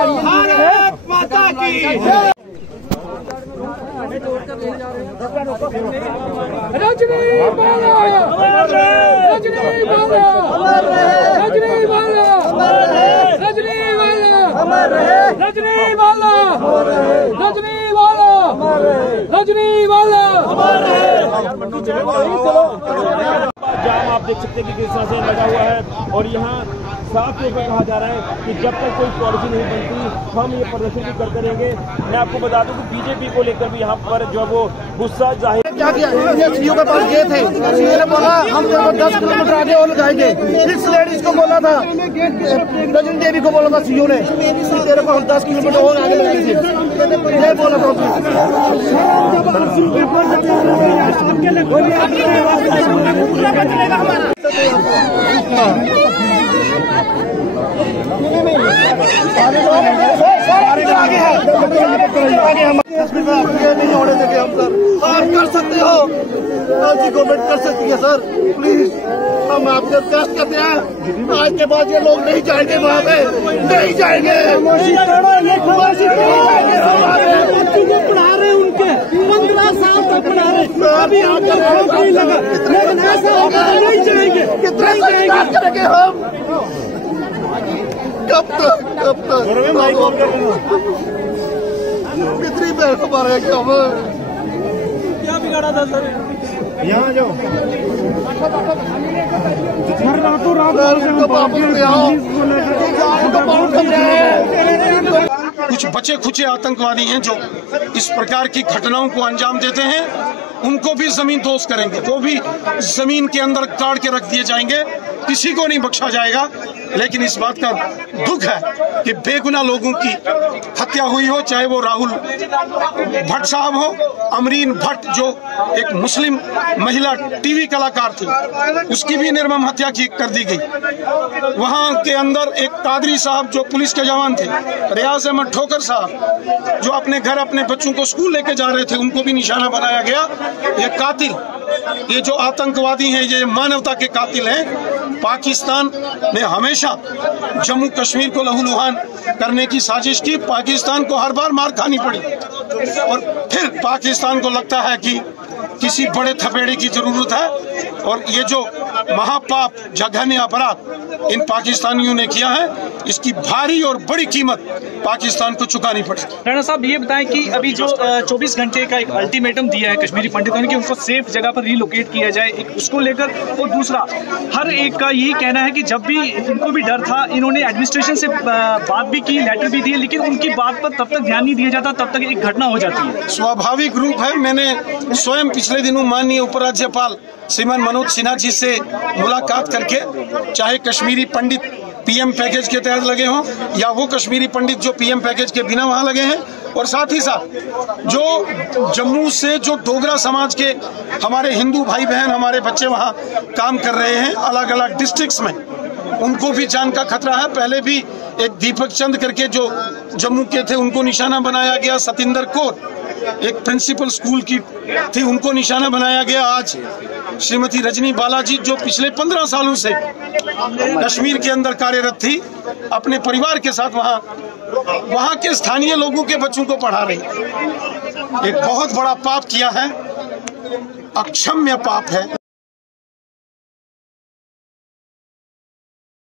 भारत माता की रजनी बाला, रजनी बाला, रजनी बाला, रजनी बाला, रजनी बाला, रजनी बाला, रजनी बाला। जाम आप देख सकते हैं कि किस तरह से लगा हुआ है और यहाँ साफ तौर पर कहा जा रहा है कि जब तक कोई पॉलिसी नहीं बनती हम ये प्रदर्शन भी करते रहेंगे। मैं आपको बता दूं कि बीजेपी को लेकर भी यहाँ पर जो वो गुस्सा जाहिर क्या किया, सीओ के पास गए थे, सीओ ने बोला हम तेरे को 10 किलोमीटर आगे और लगाएंगे। इस लेडीज को बोला था, रजनी देवी को बोला था सीओ ने तेरे को हम 10 किलोमीटर और आगे लगाएंगे, ये बोला था। आगे है, आगे हम नहीं होने देंगे हम सर। आप कर सकते हो, गवर्नमेंट कर सकती है सर, प्लीज हम आपसे रिक्वेस्ट करते हैं। आज के बाद ये लोग नहीं जाएंगे वहाँ पे, नहीं जाएंगे। पढ़ा रहे उनके 15 साल तक पढ़ा रहे, अभी आकर नहीं लगा, लेकिन ऐसा होगा नहीं जाएंगे। कितना करेंगे हम, कब तक कितनी देर को मारेंगे हम। क्या बिगाड़ा था सर? यहाँ जाओ, कुछ बचे खुचे आतंकवादी हैं जो इस प्रकार की घटनाओं को अंजाम देते हैं, उनको भी जमीन दोस्त करेंगे, वो भी जमीन के अंदर गाड़ के रख दिए जाएंगे, किसी को नहीं बख्शा जाएगा। लेकिन इस बात का दुख है कि बेगुनाह लोगों की हत्या हुई हो, चाहे वो राहुल भट्ट साहब हो, अमरीन भट्ट जो एक मुस्लिम महिला टीवी कलाकार थी, उसकी भी निर्मम हत्या कर दी गई। वहां के अंदर एक कादरी साहब जो पुलिस के जवान थे, रियाज अहमद ठोकर साहब जो अपने घर अपने बच्चों को स्कूल लेके जा रहे थे, उनको भी निशाना बनाया गया। ये कातिल, ये जो आतंकवादी हैं, ये मानवता के कातिल हैं। पाकिस्तान ने हमेशा जम्मू कश्मीर को लहूलुहान करने की साजिश की, पाकिस्तान को हर बार मार खानी पड़ी और फिर पाकिस्तान को लगता है कि किसी बड़े थपेड़े की जरूरत है और ये जो महापाप जघन्य अपराध इन पाकिस्तानियों ने किया है, इसकी भारी और बड़ी कीमत पाकिस्तान को चुकानी पड़ी। राणा साहब ये बताएं कि अभी जो 24 घंटे का एक अल्टीमेटम दिया है कश्मीरी पंडितों ने कि उनको सेफ जगह पर रिलोकेट किया जाए, एक उसको लेकर, और दूसरा हर एक का यही कहना है कि जब भी इनको भी डर था, इन्होंने एडमिनिस्ट्रेशन से बात भी की, लेटर भी दिए, लेकिन उनकी बात पर तब तक ध्यान नहीं दिया जाता, तब तक एक घटना हो जाती है। स्वाभाविक रूप है। मैंने स्वयं पिछले दिनों माननीय उपराज्यपाल श्रीमान मनोज सिन्हा जी से मुलाकात करके, चाहे कश्मीरी पंडित पीएम पैकेज के तहत लगे हों या वो कश्मीरी पंडित जो पीएम पैकेज के बिना वहां लगे हैं, और साथ ही साथ जो जम्मू से जो डोगरा समाज के हमारे हिंदू भाई बहन, हमारे बच्चे वहां काम कर रहे हैं अलग अलग डिस्ट्रिक्ट्स में, उनको भी जान का खतरा है। पहले भी एक दीपक चंद करके जो जम्मू के थे, उनको निशाना बनाया गया। सतिंदर कौर एक प्रिंसिपल स्कूल की थी, उनको निशाना बनाया गया। आज श्रीमती रजनी बालाजी जो पिछले 15 सालों से कश्मीर के अंदर कार्यरत थी, अपने परिवार के साथ वहां के स्थानीय लोगों के बच्चों को पढ़ा रही। एक बहुत बड़ा पाप किया है, अक्षम्य पाप है।